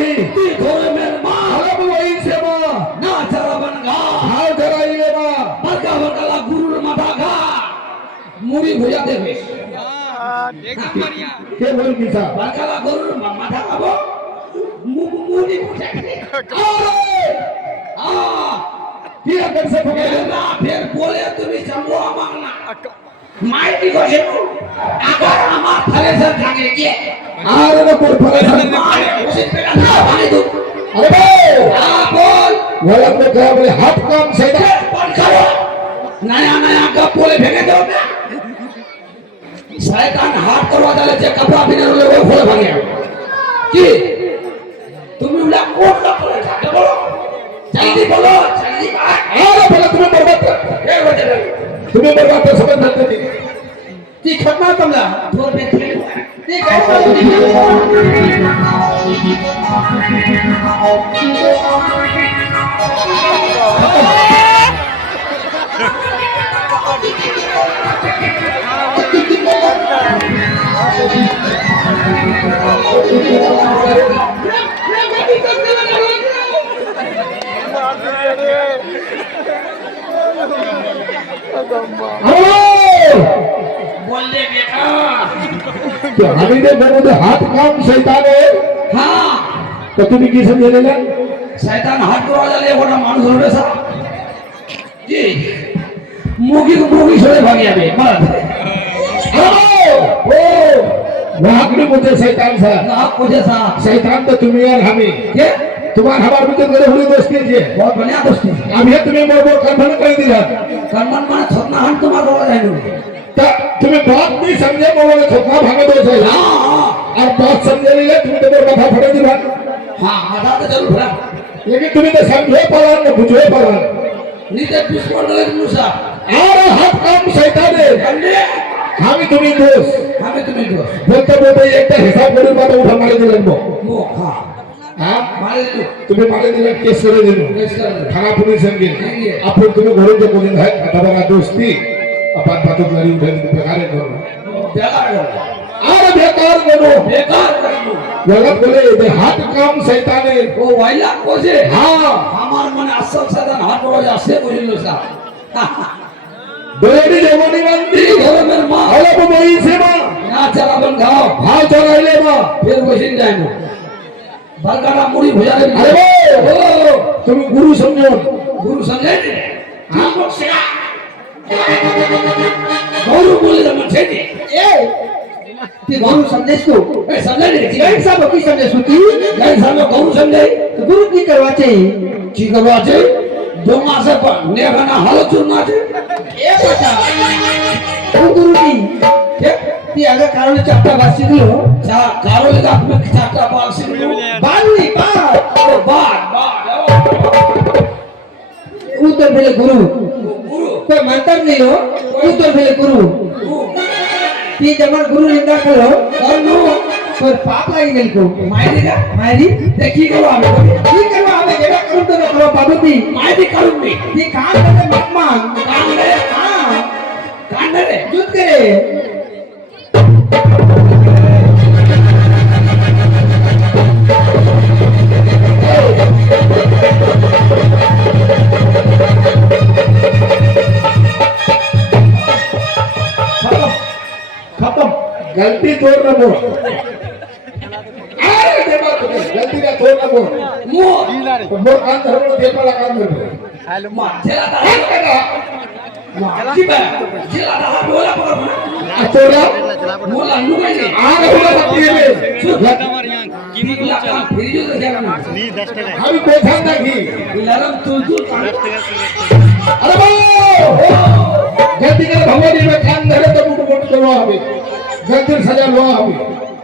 नहीं তুই ধর্মের মা हलब वही से माँ না চালাবেন ঘা हाल जराइले माँ বাঁকা বাঁকালা গুরুর মাথা ঘা মুড়ি ভুজা দেবে के बोल किसा বাঁকালা গরুর মাথা খাবো মুড়ি ভুজা किया कर से पकड़ না ফের বলে তুমি জানো আমার না মাইটি কইছে আবার আমার ফলের থাকে কি आरे न पर फले মারে বসে পেটা না ভাই তো अरे बे বল वलम ने कहा बोले हाथ काम से বল করো নয়া নয়া গপ বলে ভেঙে দাও না শয়তান হাত করবা তাহলে যে কপড়া বিনে রলে ওই ফলে ভাঙে কি তুমি উলা কোন করে থাকে বলো জলদি বলো জলদি ভাই अरे बोले तुम्हें बर्बाद कर এ বলে तुम्हें बर्बाद कर समझ नहीं थी কি খতনা তোমরা তোর বেঁচে ঠিক আছে বললে বেটা तो हमी ने बोले हाथ काम शैतान है হ্যাঁ तो तुम्हें की समझे लेना শয়তান হাত করা জালে ওটা মানুষ হবে সব জি মুগি সরে ভাগে যাবে মার ओ वाकड़ी मुझे शैतान सा না কোজে সা शैतान तो तुम्हें और हमें কে तुम्हार हमारे बीच करे हुई दोस्ती है बहुत बढ़िया दोस्ती अब ये तुम्हें मोर मोर कंफर्म कर दिया কর্মন মানে ছতনা হান তোমার বড় জানো तो तुम्हें बात नहीं समझे मोर थोड़ा भागे दो से হ্যাঁ और बात समझे नहीं है तुम्हें तो मोर माथा फटे दी बात হ্যাঁ মাথা তো চল ভরা लेकिन तुम्हें तो समझे पड़ा न बुझे पड़ा নিতে বিস্ফোরণ দিলে মুসা और हाथ काम शैतान है কন্ডে हम तुम्हें दोस्त আমি তুমি দোষ बोलते बोलते एक हिसाब करूँ बात उठा मारे दिलन बो মো হ্যাঁ हाँ মারে দিলো तुम्हें मारे दिलन केस करे दिलो কেস করে थाना पुलिस संगे अपन तुम्हें घरे जो कोई है अथवा दोस्ती अपन बातों करी उठे प्रकारे करो বেকার গেল और बेकार करो বেকার করলো गलत बोले ये हाथ काम शैतान है ও ওয়াইলা কোজে हाँ আমার মনে আসল শয়তান হাত বড় আসে বুঝিল সা बेड़ी जवानी बंदी ধর্মের মা अलग वही से मां না চালাবেন খাও भाव चढ़ाइले मां ফের বসিন যায় না বালকাটা মুড়ি ভুজারে अरे ও वो तुम गुरु समझो গুরু সমঝে হ্যাঁ গরু বলে যেমন ছেড়ে ए ते गुरु संदेश को এই সমঝে নি गैर साहब की संदेश होती গাই সামনে গরু সমঝে तो गुरु की करवाते কি করবো আছে দো মাসে পর নেখানা হলো চূর্ণ আছে ए बेटा ओ गुरु की কে ती अगर कारण चापटा वासी दिलो চা কারো লেগে আপনি চারটা বাল শিখলো बाली बा বাদ বাদ उतर भेले गुरु গুরু कोई मंत्र नहीं हो उतर भेले गुरु ती जमन गुरु निंदा करो করনু पर पाप लागी गेल को মাইরি গা मायरी দেখি গেল আমি की करवा हमें जेड़ा करू तो करो बाबूती মাইরি করুন নি ती काम करते मत मान কান্দে हां কান্দে রে जुट करे खत्म गलती तोड़ न बोल अरे देवा तुम्हें गलती का तोड़ न बोल মো तो मोर कान धरो देवा ला कान धरो মা জেলা দা एक कदा মা জিবা জেলা দা बोला पकड़ तोड़ा मोला लुगाई ने आग होगा बत्ती है कीमत ला फिर जो देखा ना हम बेचान ना की लरम तुल तुल अरे बो गलती कर भगवान में कान धरे तो मुझको करो हमें गलती सजा लो हमें